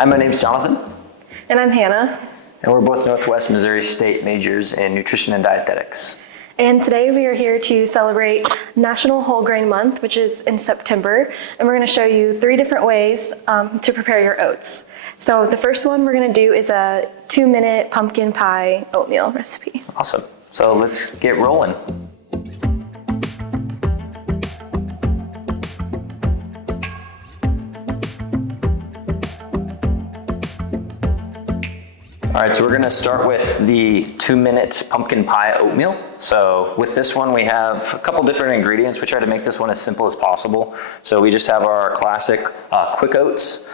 Hi, my name's Jonathan. And I'm Hannah. And we're both Northwest Missouri State majors in nutrition and dietetics. And today we are here to celebrate National Whole Grain Month, which is in September. And we're going to show you 3 different ways to prepare your oats. So the first one we're going to do is a 2-minute pumpkin pie oatmeal recipe. Awesome. So let's get rolling. All right, so we're gonna start with the 2-minute pumpkin pie oatmeal. So with this one, we have a couple different ingredients. We try to make this one as simple as possible. So we just have our classic quick oats.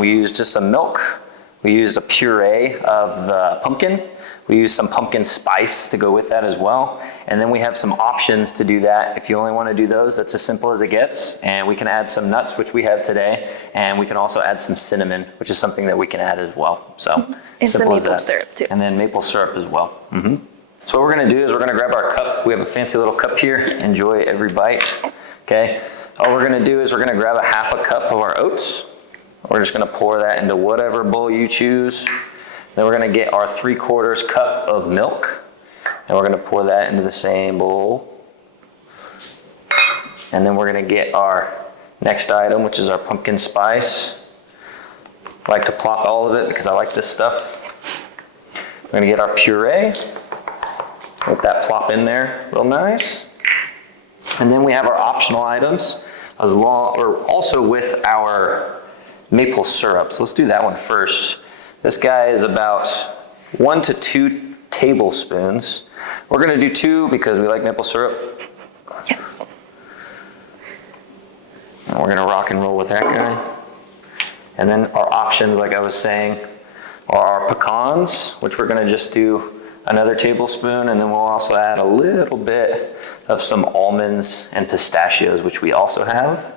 We use just some milk. We used a puree of the pumpkin. We use some pumpkin spice to go with that as well. And then we have some options to do that. If you only want to do those, that's as simple as it gets. And we can add some nuts, which we have today. And we can also add some cinnamon, which is something that we can add as well. So and some simple as maple that. syrup too. And then maple syrup as well. So what we're gonna do is we're gonna grab our cup. We have a fancy little cup here. Enjoy every bite, okay? All we're gonna do is we're gonna grab a half a cup of our oats. We're just gonna pour that into whatever bowl you choose. Then we're gonna get our 3/4 cup of milk, and we're gonna pour that into the same bowl. And then we're gonna get our next item, which is our pumpkin spice. I like to plop all of it because I like this stuff. We're gonna get our puree. Let that plop in there real nice. And then we have our optional items, or also with our maple syrup. So let's do that one first. This guy is about 1 to 2 tablespoons. We're gonna do 2 because we like maple syrup. Yes. And we're gonna rock and roll with that guy. And then our options, like I was saying, are our pecans, which we're gonna just do another tablespoon, and then we'll also add a little bit of some almonds and pistachios, which we also have.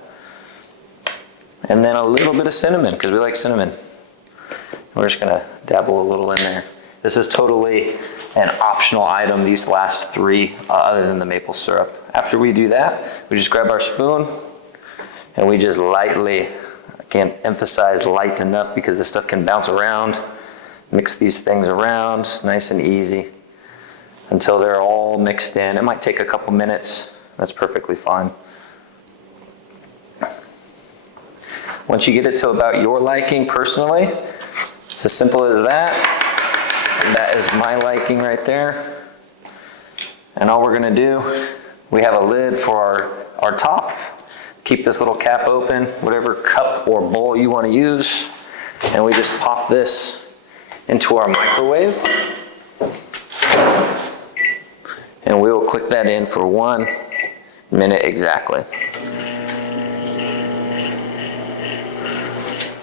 And then a little bit of cinnamon, because we like cinnamon. We're just gonna dabble a little in there. This is totally an optional item, these last 3, other than the maple syrup. After we do that, we just grab our spoon, and we just lightly, I can't emphasize light enough because this stuff can bounce around, mix these things around, nice and easy, until they're all mixed in. It might take a couple minutes, that's perfectly fine. Once you get it to about your liking personally, it's as simple as that. That is my liking right there. And all we're gonna do, we have a lid for our top. Keep this little cap open, whatever cup or bowl you wanna use. And we just pop this into our microwave. And we will click that in for 1 minute exactly.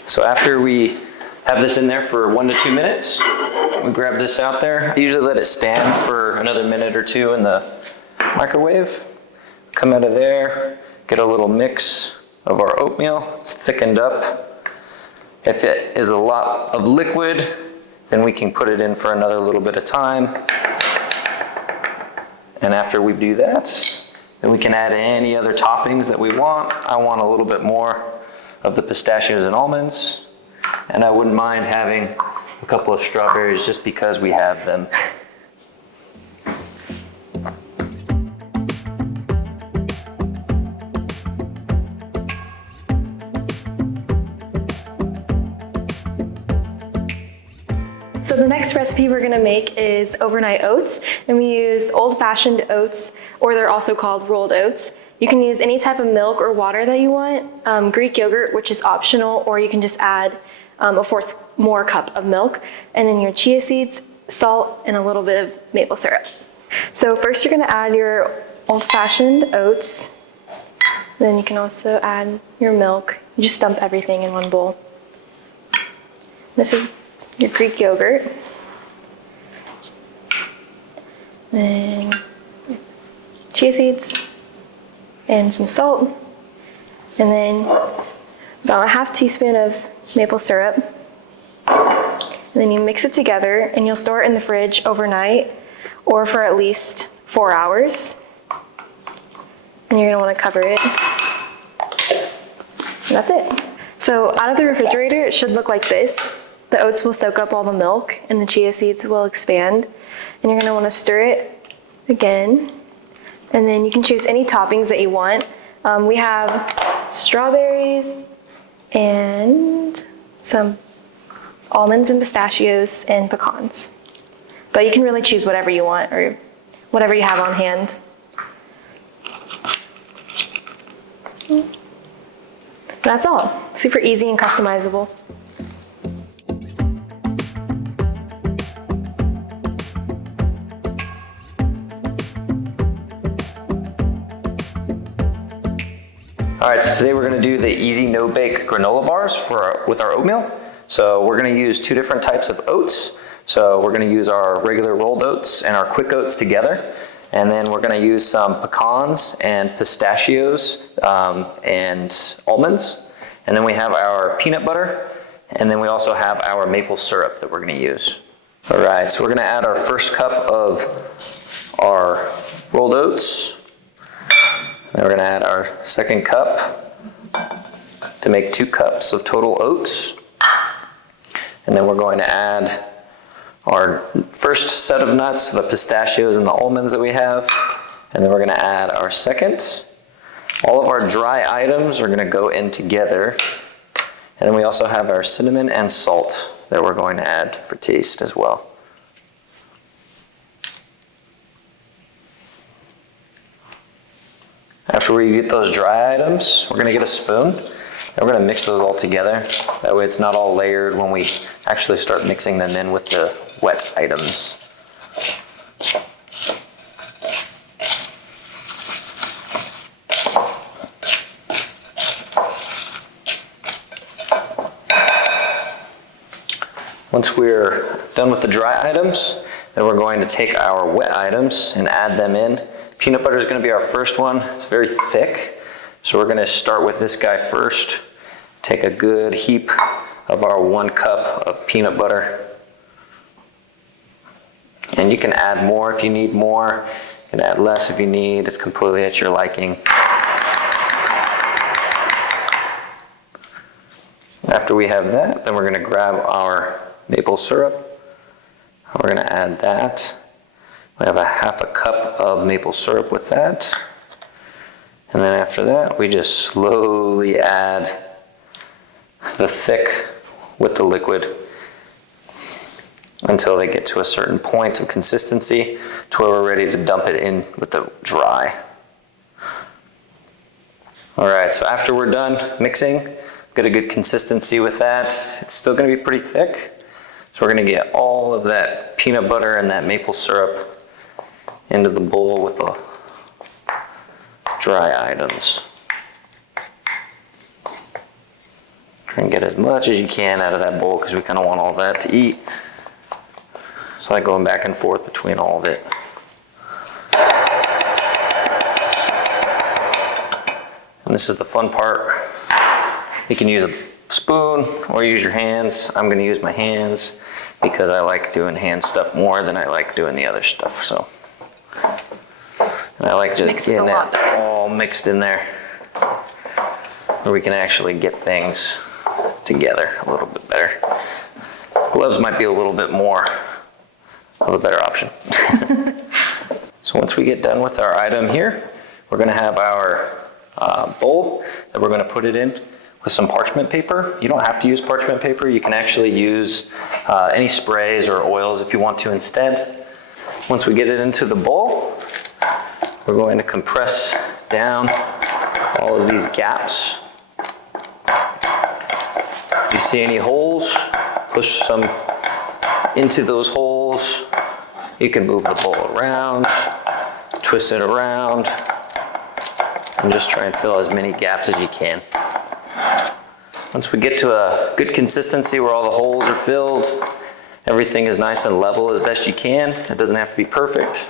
So after we have this in there for 1 to 2 minutes, we grab this out there. I usually let it stand for another minute or 2 in the microwave. Come out of there, get a little mix of our oatmeal. It's thickened up. If it is a lot of liquid, then we can put it in for another little bit of time. And after we do that, then we can add any other toppings that we want. I want a little bit more of the pistachios and almonds, and I wouldn't mind having a couple of strawberries just because we have them. So the next recipe we're gonna make is overnight oats, and we use old-fashioned oats, or they're also called rolled oats. You can use any type of milk or water that you want, Greek yogurt, which is optional, or you can just add a 1/4 more cup of milk, and then your chia seeds, salt, and a little bit of maple syrup. So first you're gonna add your old-fashioned oats. Then you can also add your milk. You just dump everything in one bowl. This is your Greek yogurt. Then chia seeds and some salt. And then about a 1/2 teaspoon of maple syrup. And then you mix it together and you'll store it in the fridge overnight or for at least 4 hours. And you're gonna wanna cover it. And that's it. So out of the refrigerator, it should look like this. The oats will soak up all the milk and the chia seeds will expand. And you're gonna wanna stir it again. And then you can choose any toppings that you want. We have strawberries and some almonds and pistachios and pecans. But you can really choose whatever you want or whatever you have on hand. That's all. Super easy and customizable. All right, so today we're gonna do the easy no-bake granola bars with our oatmeal. So we're gonna use two different types of oats. So we're gonna use our regular rolled oats and our quick oats together. And then we're gonna use some pecans and pistachios and almonds. And then we have our peanut butter. And then we also have our maple syrup that we're gonna use. All right, so we're gonna add our first cup of our rolled oats. Then we're gonna add our second cup to make 2 cups of total oats. And then we're going to add our first set of nuts, the pistachios and the almonds that we have. And then we're gonna add our second. All of our dry items are gonna go in together. And then we also have our cinnamon and salt that we're going to add for taste as well. After we get those dry items, we're gonna get a spoon and we're gonna mix those all together. That way it's not all layered when we actually start mixing them in with the wet items. Once we're done with the dry items, then we're going to take our wet items and add them in. Peanut butter is going to be our first one. It's very thick, so we're going to start with this guy first. Take a good heap of our 1 cup of peanut butter. And you can add more if you need more. You can add less if you need. It's completely at your liking. After we have that, then we're going to grab our maple syrup. We're going to add that. We have a 1/2 cup of maple syrup with that. And then after that, we just slowly add the thick with the liquid until they get to a certain point of consistency to where we're ready to dump it in with the dry. All right, so after we're done mixing, get a good consistency with that. It's still gonna be pretty thick. So we're gonna get all of that peanut butter and that maple syrup into the bowl with the dry items. Try and get as much as you can out of that bowl because we kind of want all that to eat. It's like going back and forth between all of it. And this is the fun part. You can use a spoon or use your hands. I'm gonna use my hands because I like doing hand stuff more than I like doing the other stuff. So, and I like just getting that all mixed in there where we can actually get things together a little bit better. Gloves might be a little bit more of a better option. So once we get done with our item here, we're gonna have our bowl that we're gonna put it in with some parchment paper. You don't have to use parchment paper. You can actually use any sprays or oils if you want to instead. Once we get it into the bowl, we're going to compress down all of these gaps. If you see any holes, push some into those holes. You can move the bowl around, twist it around, and just try and fill as many gaps as you can. Once we get to a good consistency where all the holes are filled, everything is nice and level as best you can. It doesn't have to be perfect.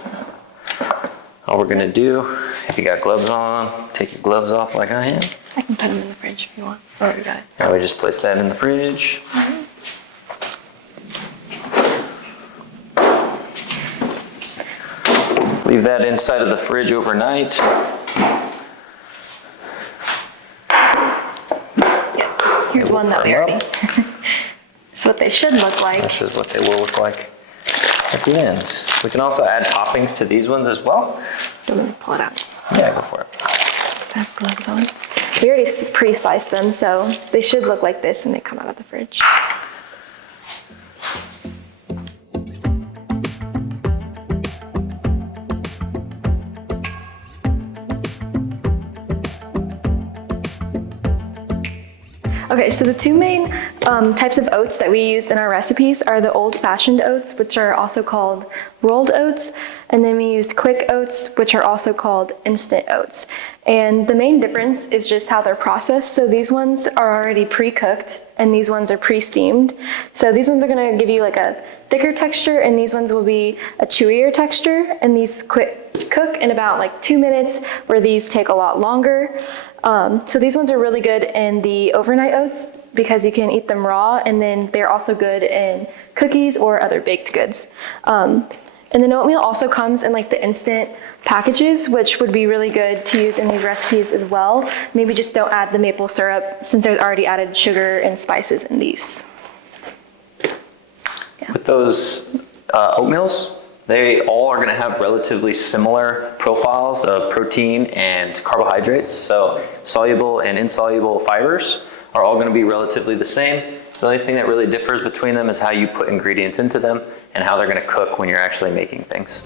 All we're gonna do, if you got gloves on, take your gloves off like I am. I can put them in the fridge if you want. Oh, you got it. And we just place that in the fridge. Leave that inside of the fridge overnight. Here's we'll one that we firm already. up. This is what they should look like. This is what they will look like at the ends. We can also add toppings to these ones as well. Do you want me to pull it out? Yeah, go for it. I have gloves on. We already pre-sliced them, so they should look like this when they come out of the fridge. Okay, so the two main types of oats that we use in our recipes are the old-fashioned oats, which are also called rolled oats, and then we used quick oats, which are also called instant oats. And the main difference is just how they're processed. So these ones are already pre-cooked, and these ones are pre-steamed. So these ones are gonna give you like a thicker texture, and these ones will be a chewier texture, and these quick cook in about like 2 minutes, where these take a lot longer. So these ones are really good in the overnight oats because you can eat them raw, and then they're also good in cookies or other baked goods. And then oatmeal also comes in like the instant packages, which would be really good to use in these recipes as well. Maybe just don't add the maple syrup since there's already added sugar and spices in these. With those oatmeals, they all are going to have relatively similar profiles of protein and carbohydrates. So soluble and insoluble fibers are all going to be relatively the same. The only thing that really differs between them is how you put ingredients into them and how they're going to cook when you're actually making things.